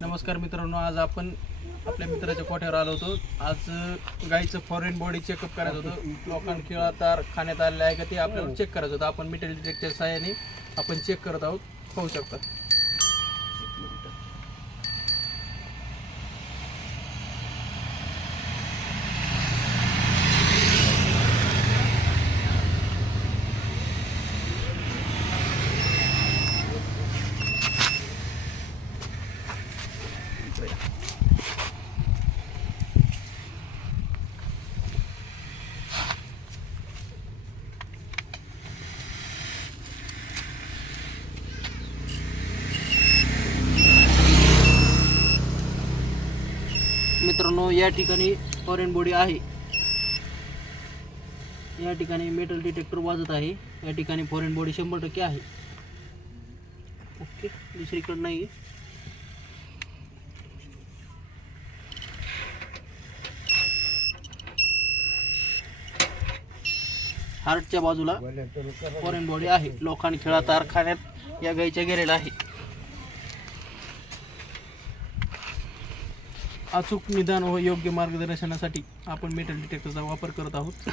नमस्कार मित्रांनो, आज आपण आपल्या मित्राच्या कोठ्यावर आलो होतो. आज गाईचं फॉरेन बॉडी चेकअप करायचं होतं. लोकांना किंवा तार खाण्यात आलेलं आहे का ते आपल्याला चेक करायचं होतं. आपण मेटल डिटेक्टर साहाय्याने आपण चेक करत आहोत, पाहू शकता. मित्रांनो, या ठिकाणी फॉरेन बॉडी आहे. या ठिकाणी मेटल डिटेक्टर वाजत आहे. या ठिकाणी फॉरेन बॉडी 100% आहे. ओके, दुसरीकडे नाही. हार्टच्या बाजूला फॉरेन बॉडी आहे. लोखंड खिळा तार खाण्यात या गाईच्या गेलेला आहे. अचूक निदान व योग्य मार्गदर्शनासाठी आपण मेटल डिटेक्टरचा वापर करत आहोत.